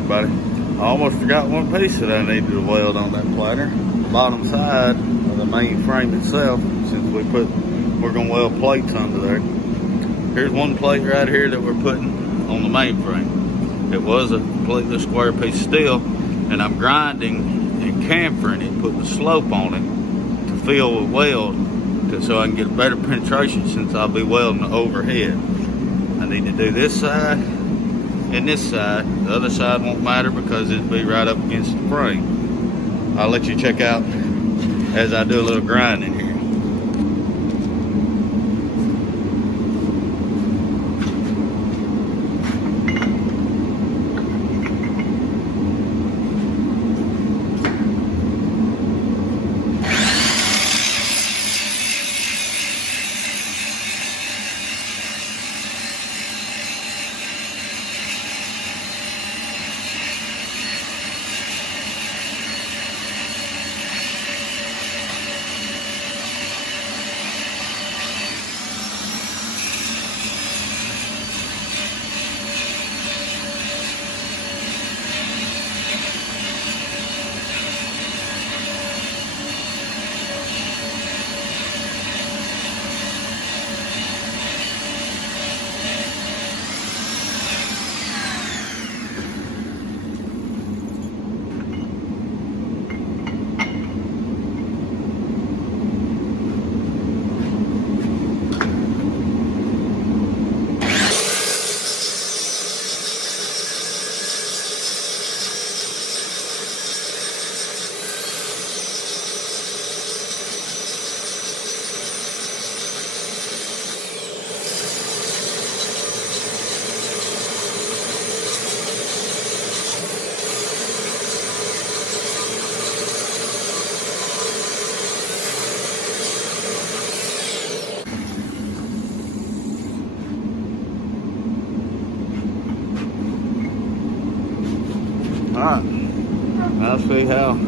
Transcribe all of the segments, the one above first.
everybody. I almost forgot one piece that I needed to weld on that planer. The bottom side of the main frame itself, since we're gonna weld plates under there. Here's one plate right here that we're putting on the main frame. It was a completely square piece of steel, and I'm grinding and chamfering it, putting a slope on it to fill with weld, so I can get a better penetration since I'll be welding the overhead. I need to do this side and this side. The other side won't matter because it'll be right up against the frame. I'll let you check out as I do a little grinding here. Alright, now see how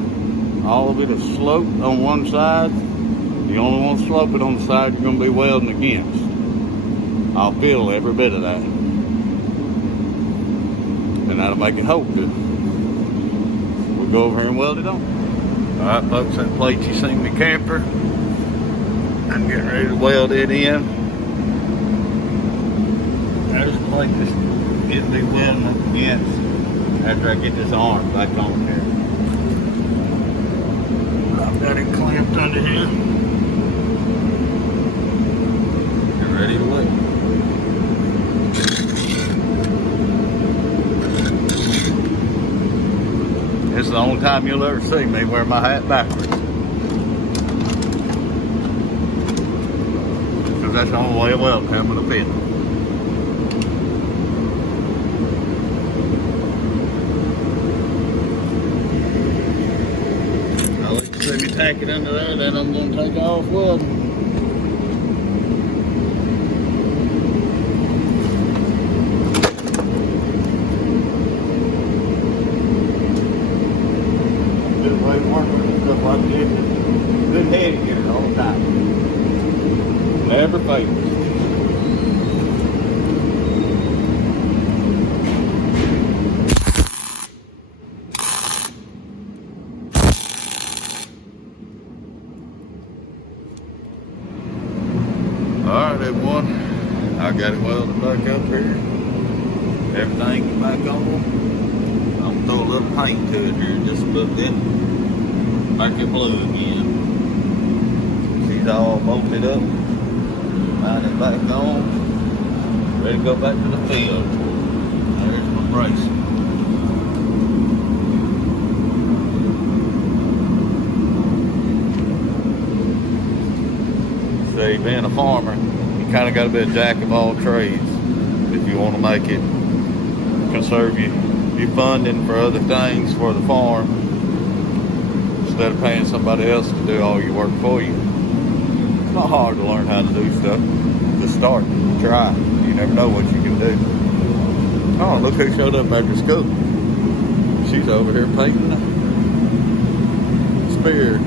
all of it is sloped on one side. You only want to slope it on the side you're going to be welding against. I'll feel every bit of that. And that'll make it hold good. We'll go over here and weld it on. Alright folks, that plate you seen me camper, I'm getting ready to weld it in. There's the plate that's getting me welding up against after I get this arm back on here. I've got it clamped under here. Get ready to weld. This is the only time you'll ever see me wear my hat backwards. Because that's the only way a weld coming to fit. Let me tack it under there, then I'm going to take off welding. Good way to work with stuff like this. Good head getter all the time. Never fails. Alright everyone, I got it welded back up here. Everything back on. I'm gonna throw a little paint to it here just a little bit. Make it blue again. She's all bolted up. Mount it back on. Ready to go back to the field. There's my brace. See, being a farmer, you kind of got to be a jack of all trades if you want to make it, conserve your funding for other things for the farm instead of paying somebody else to do all your work for you. It's not hard to learn how to do stuff. Just start, try. You never know what you can do. Oh, look who showed up after school. She's over here painting the spear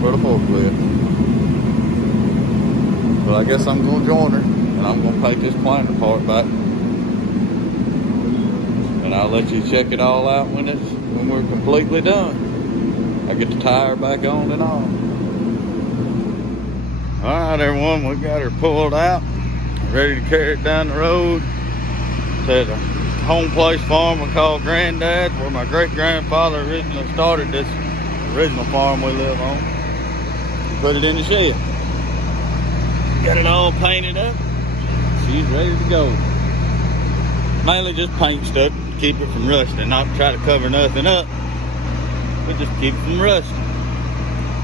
for the forklift. But I guess I'm going to join her, and I'm going to take this planer part back, and I'll let you check it all out when we're completely done. I get the tire back on and all. Alright everyone, we got her pulled out, ready to carry it down the road to the home place farm we call Granddad, where my great-grandfather originally started this original farm we live on. Put it in the shed. Got it all painted up. She's ready to go. Mainly just paint stuff to keep it from rusting, not try to cover nothing up, but just keep it from rusting.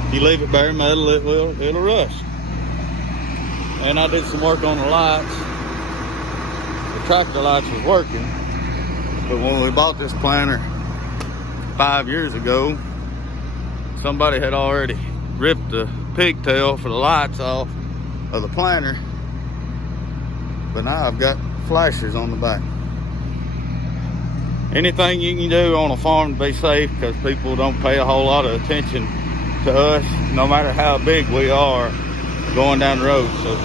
If you leave it bare metal, it'll rust. And I did some work on the lights. The tractor lights was working, but when we bought this planter 5 years ago, somebody had already ripped the pigtail for the lights off of the planter, but now I've got flashers on the back. Anything you can do on a farm to be safe, because people don't pay a whole lot of attention to us, no matter how big we are going down the road. So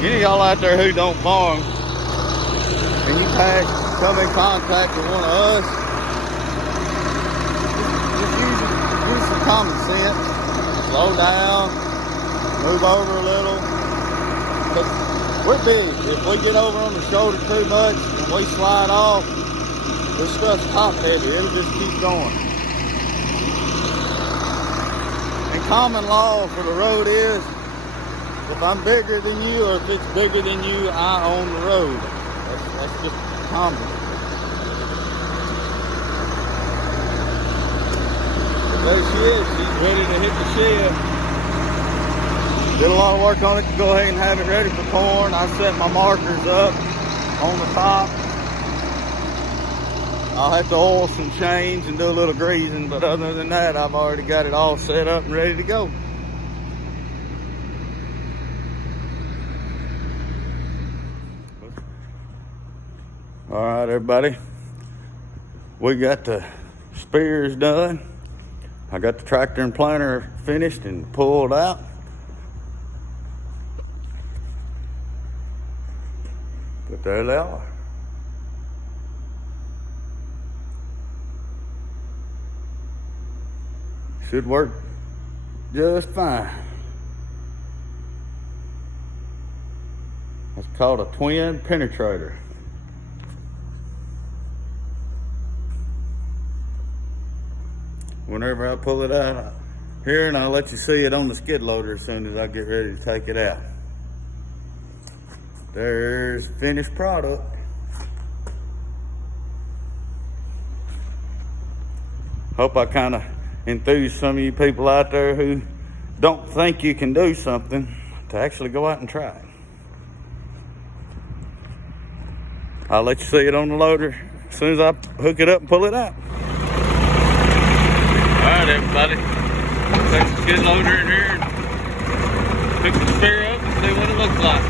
any of y'all out there who don't farm and you come in contact with one of us, just use some common sense. Slow down, move over a little. But we're big. If we get over on the shoulder too much and we slide off, this stuff's top heavy. It'll just keep going. And common law for the road is, if I'm bigger than you or if it's bigger than you, I own the road. That's just common. But there she is. She's ready to hit the shed. Did a lot of work on it to go ahead and have it ready for corn. I set my markers up on the top. I'll have to oil some chains and do a little greasing, but other than that, I've already got it all set up and ready to go. All right, everybody. We got the spears done. I got the tractor and planter finished and pulled out. But there they are. Should work just fine. It's called a twin penetrator. Whenever I pull it out here, and I'll let you see it on the skid loader as soon as I get ready to take it out. There's finished product. Hope I kind of enthused some of you people out there who don't think you can do something to actually go out and try it. I'll let you see it on the loader as soon as I hook it up and pull it out. Alright everybody, take the skid loader in here and pick the spear up and see what it looks like.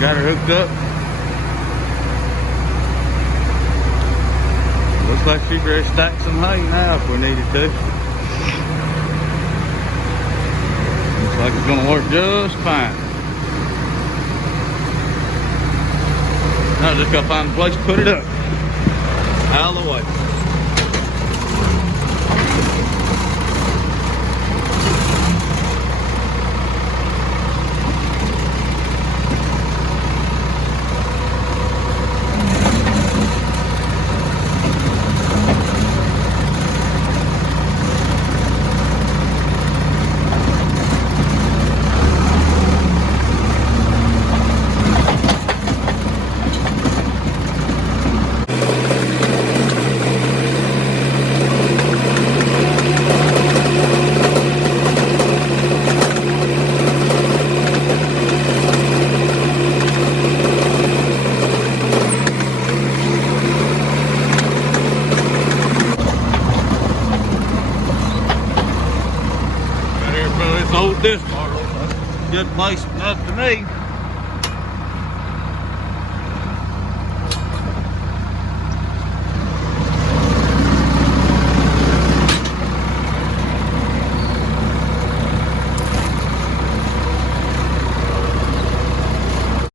Got her hooked up. Looks like she's ready to stack some hay now if we needed to. like it's gonna work just fine. Now just gotta find a place to put it up. Out of the way. Old disc bar looks like a good place enough to me.